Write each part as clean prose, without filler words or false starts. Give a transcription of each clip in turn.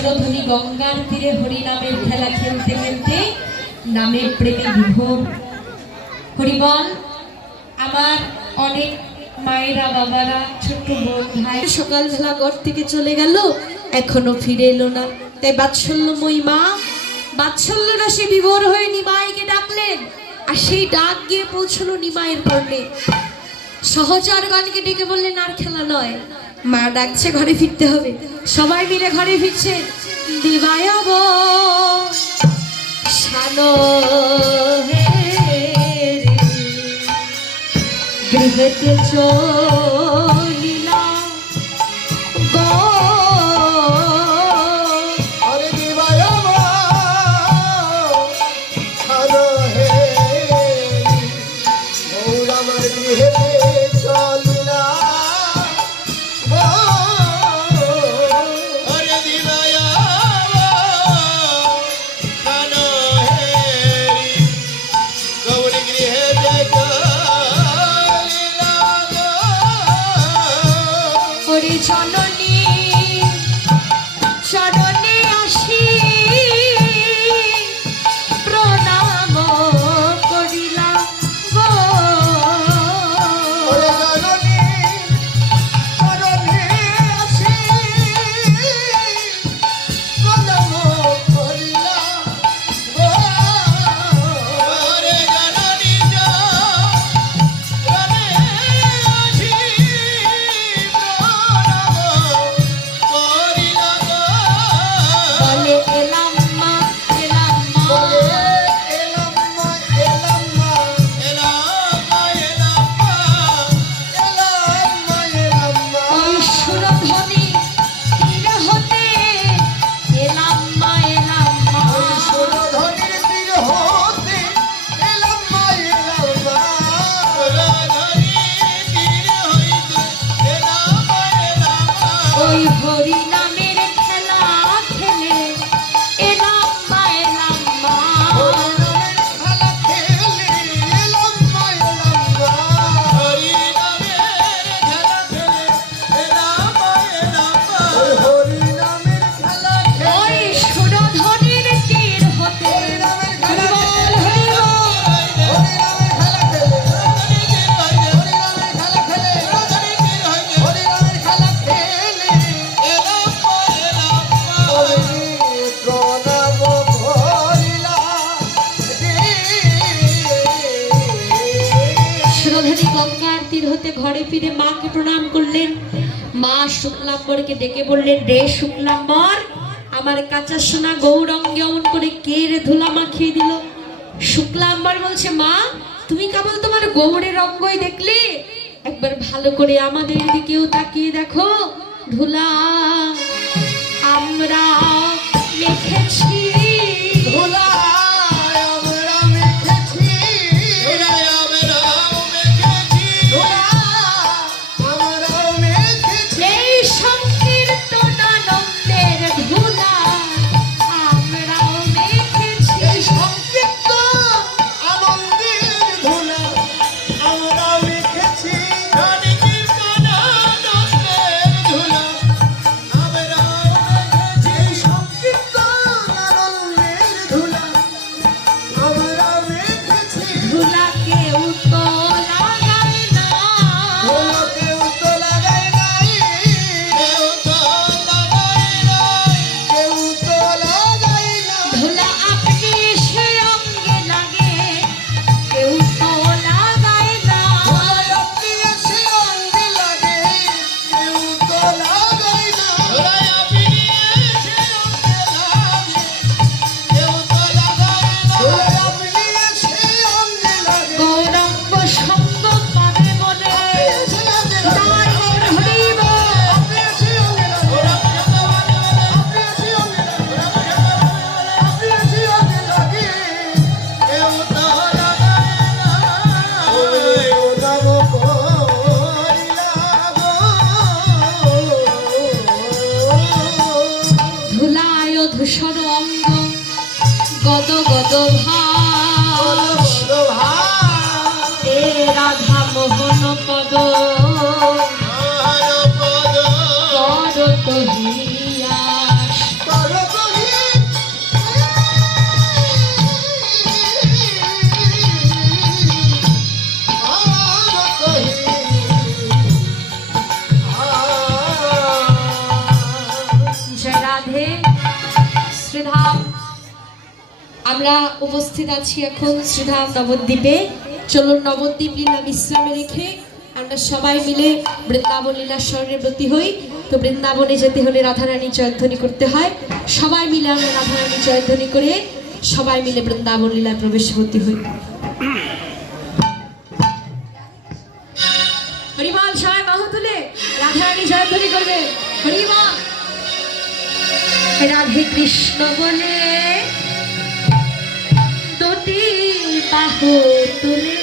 সুরধ্বনি গঙ্গার তীরে হরিনামের খেলা খেলতে খেলতে নামের প্রেমে বিভোর। হরিবল। আমার অনেক মায়েরা বাবারা ছোট্ট বোন ভাই সকালবেলা ঘর থেকে চলে গেল, এখনো ফিরে এলো না। তাই বাৎসল্যময়ী মা বাৎসল্য রসে বিভোর হয়ে নিমাইকে ডাকলেন, আর সেই ডাক গিয়ে পৌঁছলো নিমাইয়ের কর্ণে। সহচরগণকে ডেকে বললেন আর খেলা নয়, মা ডাকছে, ঘরে ফিরতে হবে। সবাই মিলে ঘরে ফিরছে। দিবায়ব শানো হে গৃহেতে চলিলা গো। আরে দিবায়ব শানো হে গৌর আমার গৃহেতে চলিলা গো। আরে দিবায়ব শানো হে গৌর গৃহেতে চলিলা গো। ওরে জননী শরণে আসি প্রণাম করিলা গো। ওরে জননী শরণে আসি প্রণাম করিলা গো। ওরে জননী শরণে আসি প্রণাম করিলা গো। বলে এলাম মা এলাম মা। বলে এলাম মা এলাম মা এলাম মা এলাম মা এলাম মা এলাম মা। ওই সুরধ্বনি তীর হতে এলাম মা এলাম মা। ওই সুরধ্বনির তীর হতে এলাম মা এলাম মা। সুরধ্বনির তীর হইতে এলাম মা এলাম মা। ওই হরি নামের খেলা খেলে এলাম মা এলাম মা। হরিনামের খেলা খেলে এলাম মা এলাম মা। হরিনামের খেলা খেলে এলাম মা এলাম মা। ওই হরিনামের খেলা খেলে ওই সুরধ্বনির তীর হতে হরিনামের খেলা হরিবল হরিবল। সুরধ্বনি গঙ্গার তীর হতে ঘরে ফিরে মাকে প্রণাম করলেন। মা শুক্লাম্বরকে ডেকে বললেন, রে শুক্লাম্বর, আমার কাঁচা সোনা গৌরঙ্গে অমন করে কে রে ধুলা মাখিয়ে দিল? শুক্লাম্বর বলছে, মা তুমি কেবল তোমার গৌরের অঙ্গই দেখলে, একবার ভালো করে আমাদের দিকেও তাকিয়ে দেখো। ধুলা আমরা মেখেছি, এই সংকীর্তনানন্দের ধুলা আমরাও মেখেছি। ধুলা কেউ তো লাগায় না, ধুলা আপনি সে অঙ্গে লাগে, কেউ তো লাগায় না। গৌরঙ্গ সঙ্গ পাবে বলে তার মন হরিব। ধুলায় ধূসর অঙ্গ গদ গদ ভাস, এ রাধা মোহন পদ করত হিয়াস। রাধে শ্রীধাম। আমরা উপস্থিত আছি এখন শ্রীধাম নবদ্বীপে। চলুন নবদ্বীপ লীলা বিশ্রামে রেখে আমরা সবাই মিলে বৃন্দাবন লীলার স্মরণে ব্রতী হই। তো বৃন্দাবনে যেতে হলে রাধারানী জয়ধ্বনি করতে হয়। সবাই মিলে আমরা রাধারানী জয়ধ্বনি করে সবাই মিলে বৃন্দাবন লীলায় প্রবেশবতী হই। হরিবল, সবাই বাহু তুলে রাধারানী জয়ধ্বনি করবে। হরিবল। রাধে কৃষ্ণ বলে দুটি বাহু তুলে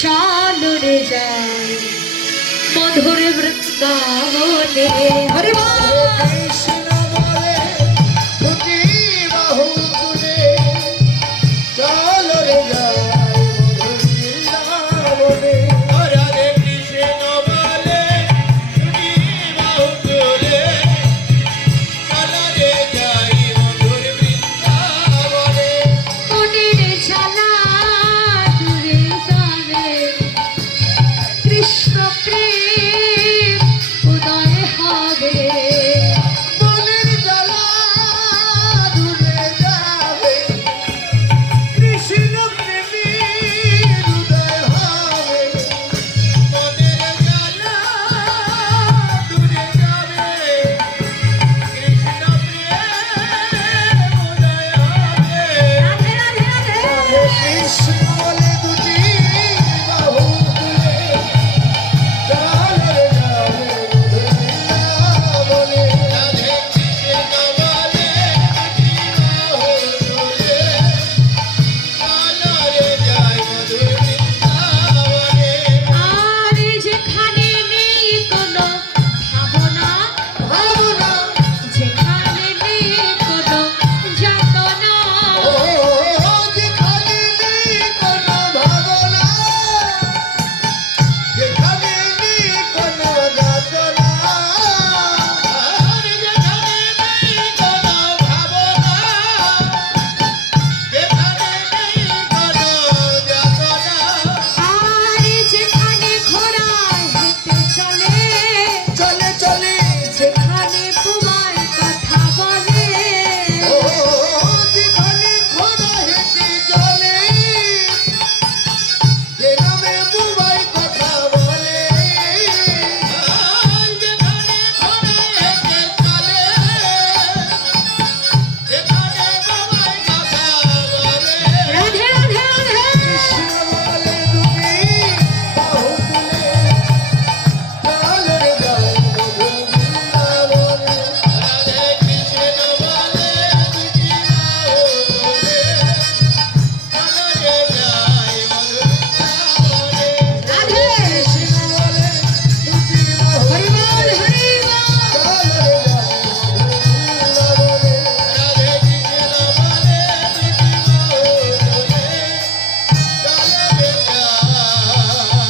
চলো রে যাই মধুর বৃন্দাবনে। হরিবল। কৃষ্ণ বলে দুটি বাহু তুলে চলো রে যাই মধুর বৃন্দাবনে। রাধে কৃষ্ণ বলে দুটি বাহু তুলে চলো রে যাই মধুর বৃন্দাবনে। মনের জ্বালা দূরে যাবে, কৃষ্ণ প্রেম উদয় হবে। মনের জ্বালা দূরে যাবে, কৃষ্ণ প্রেমের উদয় হবে। মনের জ্বালা দূরে যাবে, কৃষ্ণ প্রেমের উদয় হবে। রাধে রাধে রাধে। কৃষ্ণ বলে দুটি বাহু তুলে চলো রে যাই মধুর বৃন্দাবনে। রাধে কৃষ্ণ বলে দুটি বাহু তুলে চলো রে যাই মধুর বৃন্দাবনে। আর যেখানে নেই কোনো ভাবনা, ভাবনা যেখানে নেই কোনো যাতনা, ও যেখানে নেই কোনো ভাবনা, যেখানে নেই কোনো যাতনা, যেখানে নেই কোনো ভাবনা, যেখানে নেই কোনো যাতনা। আর যেখানে ঘোড়া হেঁটে চলে, চলে চলে যেখানে তোমার কথা বলে, ও যেখানে ঘোড়া হেঁটে চলে, যে নামে বুবাই কথা বলে। যেখানে ঘোড়া হেঁটে চলে, যেখানে বুবাই কথা বলে। রাধে রাধে রাধে। কৃষ্ণ বলে দুটি বাহু তুলে চলো রে যাই মধুর বৃন্দাবনে। রাধে কৃষ্ণ বলে দুটি বাহু তুলে চলো রে যাই মধুর বৃন্দাবনে। রাধে। কৃষ্ণ বলে দুটি বাহু হরিবল হরিবল। চলো রে যাই মধুর বৃন্দাবনে। রাধে কৃষ্ণ বলে দুটি বাহু তুলে চলো রে যাই বৃন্দাবনে।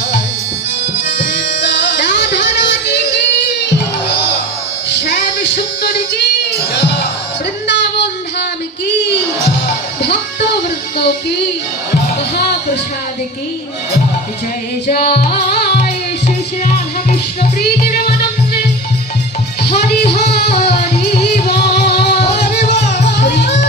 রাধা রানী কি, শ্যাম সুন্দরী কি, বৃন্দাবন ধাম কি, ভক্ত বৃন্দ কি, মহাপ্রসাদ কি। জয় জয় শ্রী শ্রী রাধা কৃষ্ণ প্রীতি রমানন্দে। হরি হরি বল। হরি বল।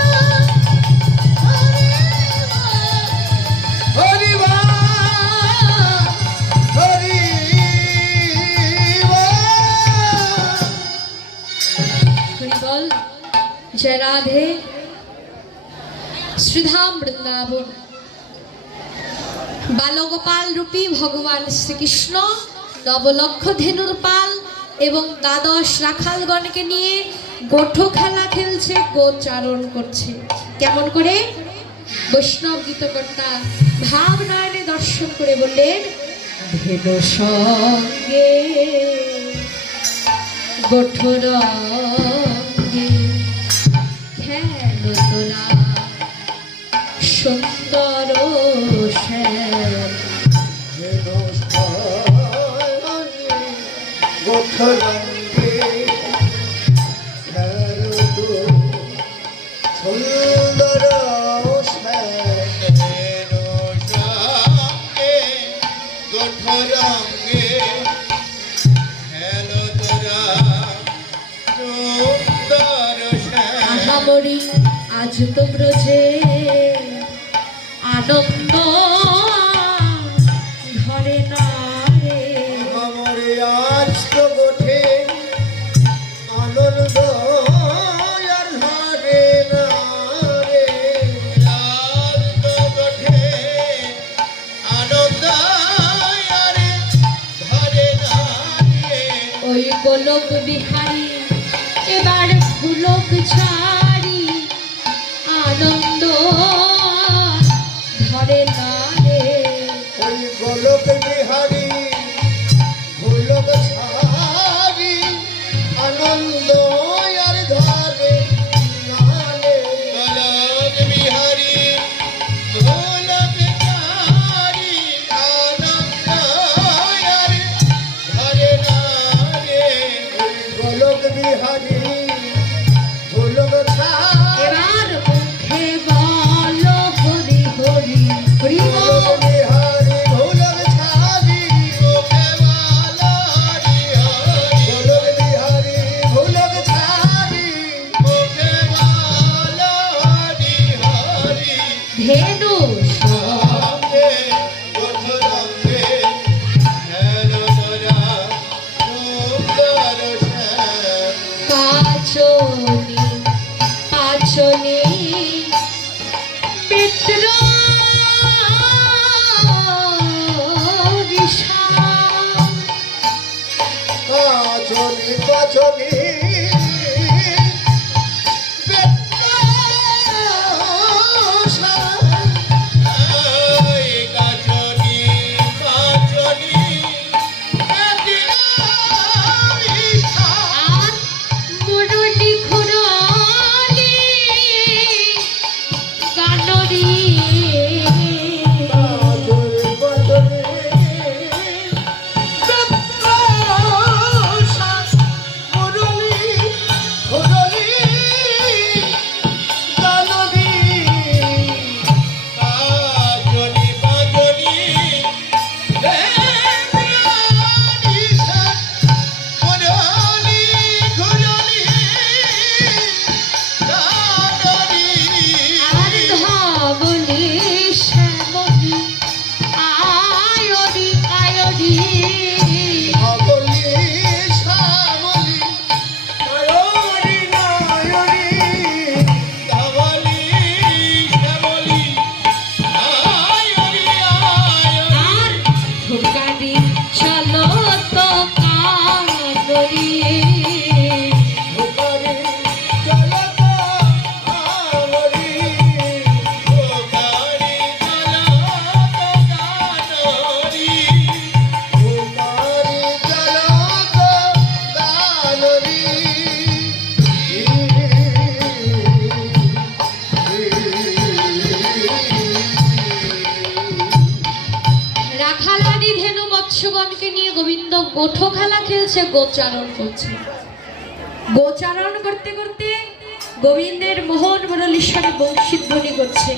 জয় রাধে। শ্রীধাম বৃন্দাবন বালগোপাল রূপী ভগবান শ্রীকৃষ্ণ নবলক্ষ ধেনুর পাল এবং দ্বাদশ রাখালগণকে নিয়ে গোঠো খেলা খেলছে, গোচারণ করছে। কেমন করে? বৈষ্ণব গীতকর্তা ভাবনায়নে দর্শন করে বললেন, ধেনু সঙ্গে গোঠো রঙ্গে খেলো তোরা সুন্দর শ্যাম। গোঠরঙ্গে খেলো তো সুন্দর সঙ্গে। গোঠরঙ্গে খেলো তোরা যত ব্রজে আনন্দ ধরে না রে। আমারে আজ তো বটে আনন্দ আর ধরে না রে। আজ তো বটে আনন্দ আর ধরে না রে। ওই গোলক বিহারী এবার ফুলক ছাড়ি আনন্দ ধরে না রে। ওই গোলক বিহারী গোলক ছাড়ি আনন্দ আর ধরে না রে। গোলক বিহারী গোলক ছাড়ি আনন্দ আর ধরে না রে। ওই গোলক বিহারী গোলক ছাড়ি এবার মুখে বলো হরি হরি হরি গোলক বল। বিহারী গোলক ছাড়ি ওকে বলো হরি হরি। গোলক বিহারী গোলক ছাড়ি ওকে বলো হরি হরি। ধেনু সঙ্গে বন্ধুরঙ্গে হেন ধরা সুন্দর শ্যাম। পাচনি পাচনি পিতৃ বিষাম। পাচনি পাচনি আর মুরলি খুরালি গানরি আর ধাবলি শ্যামলি আয়রি আয়রি। আর ধোকারি চলো তো কানরি। রাখালাদি ধেনু বৎসগণকে নিয়ে গোবিন্দ গোঠো খেলা খেলছে, গোচারণ করছে। গোচারণ করতে করতে গোবিন্দের মোহন মুরলীশ্বরে বংশীধ্বনি করছে।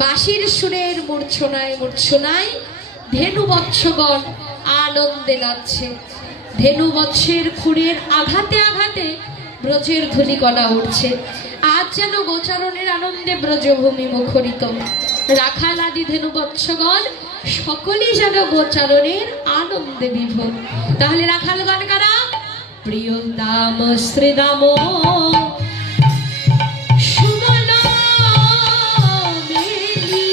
বাঁশির সুরের মূর্ছনায় মূর্ছনায় ধেনু বৎসগণ আনন্দে নাচছে। ধেনু বৎসের খুরের আঘাতে আঘাতে ব্রজের ধূলিকণা উঠছে। আজ যেন গোচারণের আনন্দে ব্রজভূমি মুখরিত। রাখাল আদি ধেনু বৎসগণ সকলেই যেন গোচারণের আনন্দে বিভোর। তাহলে রাখালগণ কারা? প্রিয় দাম শ্রীদাম সুমন মেলি।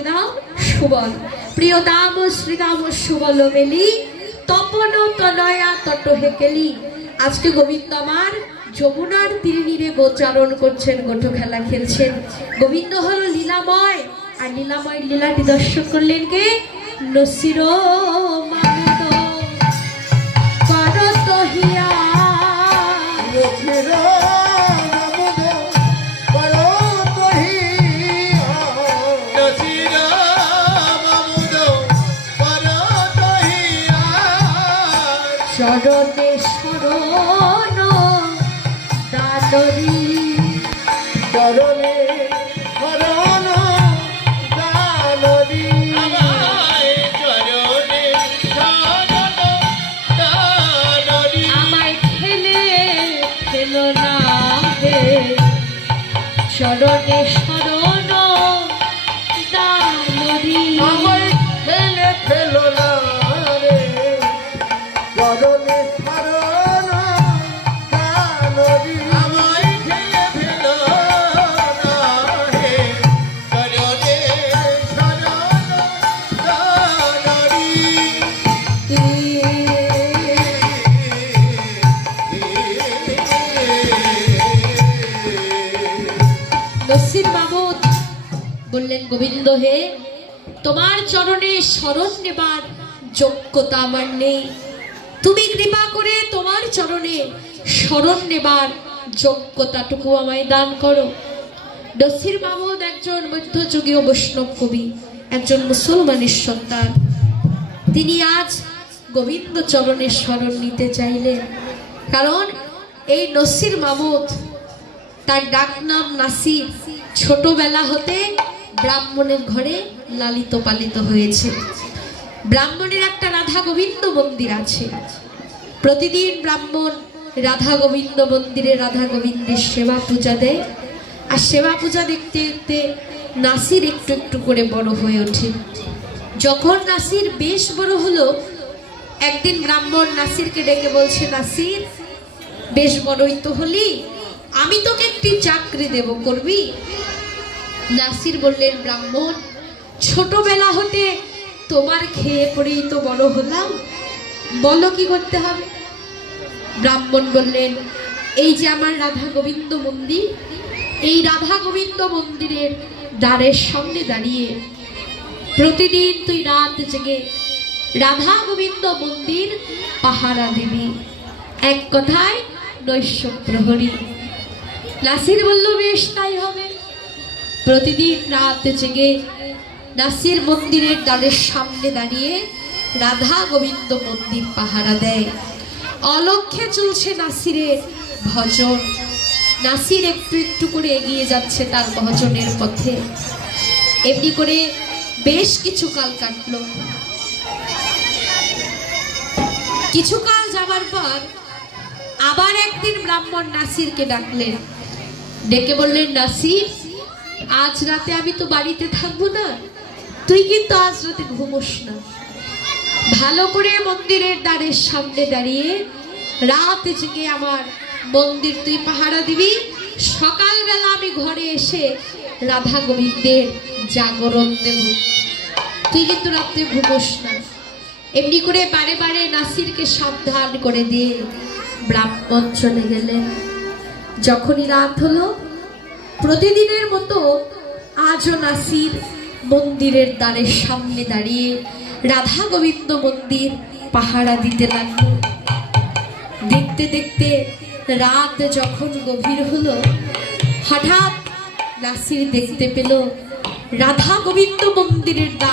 শ্রীরাম সুবল, প্রিয় দাম শ্রীরাম সুবল মেলি, তপন তনয়া তট হেকেলি। আজকে গোবিন্দ আমার যমুনার তীরে তীরে গোচারণ করছেন, গোটো খেলা খেলছেন। গোবিন্দ হলো লীলাময়, আর লীলাময় লীলাটি দর্শন করলেন কে? নসির মামুদ করত হিয়া। শরণে শরণ দানরী, চরণে শরণ দানরী, আমায় ঠেলে ফেলো না হে, শরণে শরণ দানরী। আমায় ঠেলে ফেলো না রে, চরণে শরণ দানরী, আমায় ঠেলে ফেলো না হে, চরণে শরণ দানরী। নসির মামুদ বললেন, গোবিন্দ হে, তোমার চরণে শরণ নেবার যোগ্যতা আমার নেই, তুমি কৃপা করে তোমার চরণে শরণ নেবার যোগ্যতাটুকু আমায় দান করো। নসির মামুদ একজন মধ্যযুগীয় বৈষ্ণব কবি, একজন মুসলমানের সন্তান। তিনি আজ গোবিন্দ চরণে শরণ নিতে চাইলেন, কারণ এই নসির মামুদ, তার ডাক নাম নাসির, ছোটবেলা হতে ব্রাহ্মণের ঘরে লালিত পালিত হয়েছে। ব্রাহ্মণের একটা রাধা গোবিন্দ মন্দির আছে। প্রতিদিন ব্রাহ্মণ রাধা গোবিন্দ মন্দিরে রাধা গোবিন্দের সেবা পূজা দেয়, আর সেবা পূজা দেখতে দেখতে নাসির একটু একটু করে বড় হয়ে ওঠে। যখন নাসির বেশ বড় হলো, একদিন ব্রাহ্মণ নাসিরকে ডেকে বলছে, নাসির, বেশ বড়ই তো হলি, আমি তোকে একটি চাকরি দেব, করবি? নাসির বললেন, ব্রাহ্মণ, ছোটবেলা হতে তোমার খেয়ে পড়েই তো বড় হলাম, বলো কি করতে হবে? ব্রাহ্মণ বললেন, এই যে আমার রাধা গোবিন্দ মন্দির, এই রাধা গোবিন্দ মন্দিরের দ্বারের সামনে দাঁড়িয়ে প্রতিদিন তুই রাত জেগে রাধা গোবিন্দ মন্দির পাহারা দিবি, এক কথায় নৈশ প্রহরী। নাসির বলল, বেশ তাই হবে। প্রতিদিন রাত জেগে নাসির মন্দিরের দ্বারের সামনে দাঁড়িয়ে রাধা গোবিন্দ মন্দির পাহারা দেয়। অলক্ষ্যে চলছে নাসিরের ভজন। নাসির একটু একটু করে এগিয়ে যাচ্ছে তার ভজনের পথে। এমনি করে বেশ কিছু কাল কাটলো। কিছুকাল যাবার পর আবার একদিন ব্রাহ্মণ নাসিরকে ডাকলেন, ডেকে বললেন, নাসির, আজ রাতে আমি তো বাড়িতে থাকবো না, তুই কিন্তু আজ রাতে ঘুমোস না, ভালো করে মন্দিরের দ্বারের সামনে দাঁড়িয়ে রাত জেগে আমার মন্দির তুই পাহারা দিবি, সকালবেলা আমি ঘরে এসে রাধা গোবিন্দের জাগরণ দেব, তুই কিন্তু রাত্রে ঘুমোস না। এমনি করে বারে বারে নাসিরকে সাবধান করে দিয়ে ব্রাহ্মণ চলে গেলেন। যখনই রাত হলো, প্রতিদিনের মতো আজও নাসির মন্দিরের দ্বারের সামনে দাঁড়িয়ে রাধা গোবিন্দ মন্দির পাহারা দিতে লাগলো। দেখতে দেখতে রাত যখন গভীর হলো, হঠাৎ নাসির দেখতে পেল রাধা গোবিন্দ মন্দিরের দ্বার